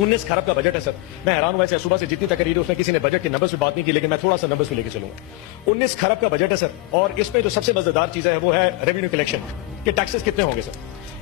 19 खरब का बजट है सर। मैं हैरान हुआ है, सुबह से जितनी तकरीर है उसमें किसी ने बजट के नंबर्स पे बात नहीं की, लेकिन मैं थोड़ा सा नंबर्स पे लेके चलूंगा। 19 खरब का बजट है सर, और इसमें जो सबसे मजेदार चीज है वो है रेवेन्यू कलेक्शन के टैक्सेस कितने होंगे सर।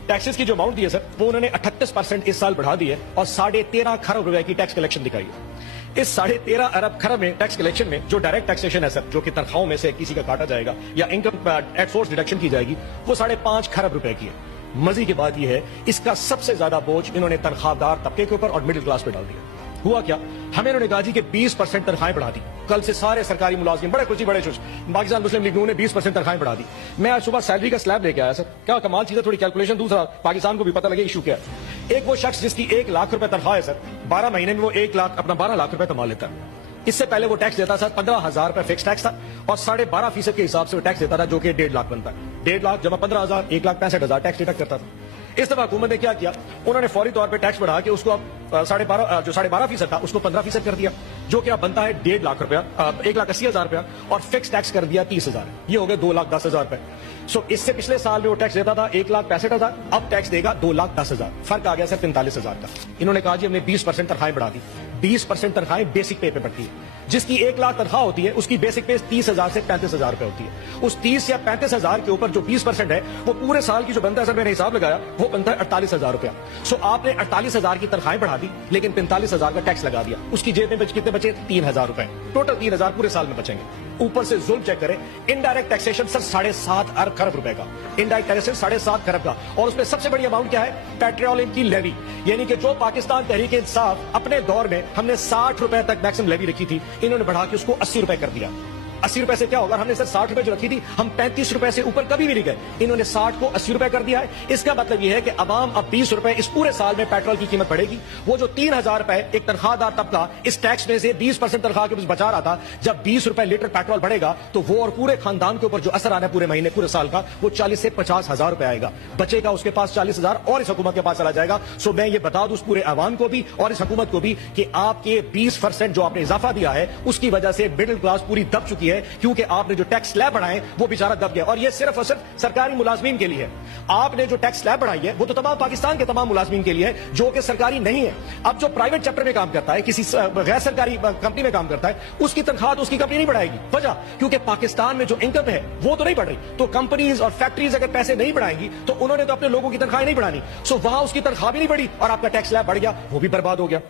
टैक्सेस की जो अमाउंट दी है सर वो उन्होंने 38% इस साल बढ़ा दी है और 13.5 खरब रुपए की टैक्स कलेक्शन दिखाई है। इस 13.5 अरब खरब में टैक्स कलेक्शन में जो डायरेक्ट टैक्सेशन है सर, जो कि तनख्वाहों में से किसी का काटा जाएगा या इनकम एट सोर्स डिडक्शन की जाएगी, वो 5.5 खरब रुपए की है। मजे की बात यह है, इसका सबसे ज्यादा बोझ इन्होंने तनख्वाहदार तबके के ऊपर और मिडिल क्लास पे डाल दिया। हुआ क्या, हमें इन्होंने कहा जी कि 20% तनख्वाहें बढ़ा दी। कल से सारे सरकारी मुलाजिम बड़े खुशी बड़े खुश, पाकिस्तान मुस्लिम लीग ने 20% तनख्वाहें बढ़ा दी। मैं आज सुबह सैलरी का स्लैब लेके आया सर, क्या कमाल चीज है, थोड़ी कैलकुलेशन। दूसरा, पाकिस्तान को भी पता लगे इशू क्या है। एक वो शख्स जिसकी 1 लाख रुपए तनख्वाह है सर, 12 महीने में वो 1 लाख अपना 12 लाख रुपए कमा लेता है। इससे पहले वो टैक्स देता था 15,000 रुपए फिक्स टैक्स था और 12.5% के हिसाब से वो टैक्स देता था, जो कि 1.5 लाख बनता है। 1.5 लाख जमा 15,000, 1,65,000 टैक्स डिडक्ट करता था। इस दफा हुकूमत ने क्या किया, उन्होंने फौरी तौर पे टैक्स बढ़ा के उसको अब 12.5% था उसको 15% कर दिया, जो कि अब बनता है 1.5 लाख रुपया, 1,80,000 रुपया, और फिक्स टैक्स कर दिया 30,000। ये हो गए 2,10,000 रुपए। सो इससे पिछले साल में वो टैक्स देता था 1,65,000, अब टैक्स देगा 2,10,000। फर्क आ गया सर 45,000 का। इन्होंने कहा जी हमने 20% तनख्वाहें बढ़ा दी। 20% तनख्वाहें बेसिक पे पड़ती है। जिसकी 1 लाख तनख्वाह होती है उसकी बेसिक पे 30,000 से 35,000 रुपए होती है। उस 30 या 35,000 के ऊपर जो 20% है वो पूरे साल की जो बनता है सर, मैंने हिसाब लगाया, वो बनता है 48,000 रुपया। सो आपने 48,000 की तनख्वाहें बढ़ा दी लेकिन 45,000 का टैक्स लगा दिया। उसकी जेब में कितने बचे? 3,000 रुपए। टोटल 3,000 पूरे साल में बचेंगे। ऊपर से जुल्म चेक करें, इनडायरेक्ट टैक्सेशन सर 7.5 अरब खरब रुपए का, इनडायरेक्ट टैक्सेशन 7.5 खरब का। और उसमें सबसे बड़ी अमाउंट क्या है? पेट्रोलियम की लेवी, यानी कि जो पाकिस्तान तहरीक इंसाफ अपने दौर में हमने 60 रुपए तक मैक्सिमम लेवी रखी थी, इन्होंने बढ़ा के उसको 80 रुपए कर दिया। 80 रुपए से क्या होगा, हमने सर 60 रुपए जो रखी थी, हम 35 रुपए से ऊपर कभी भी नहीं गए। इन्होंने 60 को 80 रुपए कर दिया है। इसका मतलब यह है कि अवाम अब 20 रुपए इस पूरे साल में पेट्रोल की कीमत बढ़ेगी। वो जो 3,000 रुपए एक तनख्वाहदार तबका इस टैक्स में से 20% तनख्वाह के ऊपर बचा रहा था, जब 20 रुपए लीटर पेट्रोल बढ़ेगा तो वो और पूरे खानदान के ऊपर जो असर आना है पूरे महीने पूरे साल का, वो 40 से 50,000 रुपए आएगा। बचेगा उसके पास 40,000 और इस हुकूमत के पास चला जाएगा। सो मैं ये बता दूं उस पूरे अवाम को भी और इस हुकूमत को भी कि आपके 20% जो आपने इजाफा दिया है उसकी वजह से मिडिल क्लास पूरी दब चुकी है, क्योंकि आपने जो टैक्स स्लैब बढ़ाए वो बेचारा दब गया। और ये सिर्फ और सिर्फ सरकारी मुलाजमीन के लिए है। आपने जो टैक्स स्लैब बढ़ाई है वो तो तमाम पाकिस्तान के तमाम मुलाजमीन के लिए है जो कि सरकारी नहीं है। अब जो प्राइवेट चैप्टर में काम करता है, किसी गैर सरकारी कंपनी में काम करता है, उसकी तनख्वाह तो उसकी कंपनी नहीं बढ़ाएगी। वजह, क्योंकि पाकिस्तान में जो इनकम है वो तो नहीं बढ़ रही। तो कंपनीज और फैक्ट्रीज अगर पैसे नहीं बढ़ाएंगी तो उन्होंने तो अपने लोगों की तनख्वाह नहीं बढ़ानी। सो वहां उसकी तनख्वाह भी नहीं बढ़ी और आपका टैक्स स्लैब बढ़ गया, वो भी बर्बाद हो गया।